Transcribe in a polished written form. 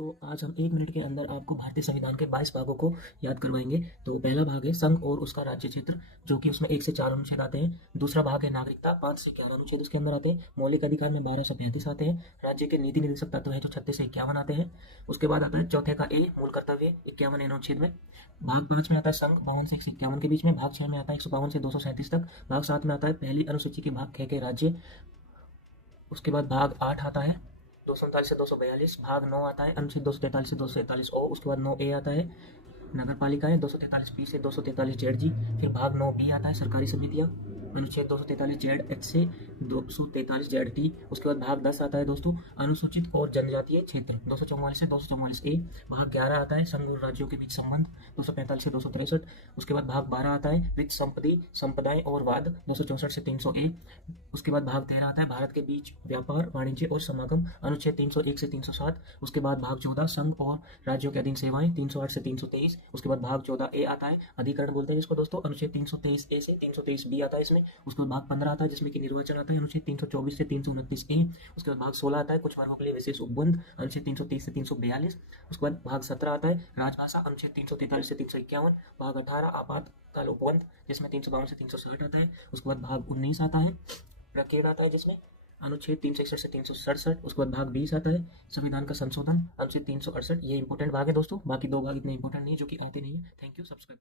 तो आज हम 1 मिनट के अंदर आपको भारतीय संविधान के 22 भागों को याद करवाएंगे। तो पहला भाग है संघ और उसका राज्य क्षेत्र, जो कि उसमें 1 से 4 अनुच्छेद आते हैं। दूसरा भाग है नागरिकता, 5 से 11 अनुच्छेद उसके अंदर आते हैं। मौलिक अधिकार में 12 से 35 आते हैं। राज्य के नीति निर्देशक तत्व है जो 36 से 51 आते हैं। उसके बाद आता है चौथे का ए, मूल कर्तव्य, 51 अनुच्छेद में। भाग 5 में आता है संघ, 52 से 151 के बीच में। भाग 6 में आता है 152 से 237 तक। भाग 7 में आता है पहली अनुसूची के भाग ख के राज्य। उसके बाद भाग 8 आता है 239 से 242। भाग 9 आता है अनुच्छेद 243 से 243 ओ। उसके बाद 9 ए आता है नगर पालिकाएं, 243 बी से 243 जेड जी। फिर भाग 9 बी आता है सरकारी समितियां, अनुच्छेद 243 जेड एच से 243 जेड टी। उसके बाद भाग 10 आता है दोस्तों अनुसूचित और जनजातीय क्षेत्र, 244 से 244 ए। भाग 11 आता है संघ और राज्यों के बीच संबंध, 245 से 263। उसके बाद भाग 12 आता है वित्त संपत्ति संपदाएं और वाद, 264 से 300 ए। उसके बाद भाग 13 आता है भारत के बीच व्यापार वाणिज्य और समागम, अनुच्छेद 301 से 307। उसके बाद भाग 14 संघ और राज्यों के अधीन सेवाएं, 308 से 323। उसके बाद भाग 14 ए आता है अधिकरण बोलते हैं जिसको दोस्तों, अनुच्छेद 323 ए से 323 बी आता है इसमें। उसके बाद भाग 15 आता है जिसमें कि निर्वाचन आता है, अनुच्छेद 324 से 329 ए। उसके बाद भाग 16 आता है कुछ वर्गों के लिए विशेष उपबंध, अनुच्छेद 330 से 342। उसके बाद भाग 17 आता है राजभाषा, अनुच्छेद 343 से 351। भाग 18 आपातकाल उपबंध, जिसमें 352 से 360 आता है। उसके बाद भाग 19 आता है प्रकीर्ण आता है जिसमें अनुच्छेद 361 से 367। उसके बाद भाग 20 आता है संविधान का संशोधन, अनुच्छेद 368। ये इंपॉर्टेंट भाग है दोस्तों, बाकी 2 भाग इतने इंपॉर्टेंट नहीं जो कि आते नहीं है। Thank you, subscribe.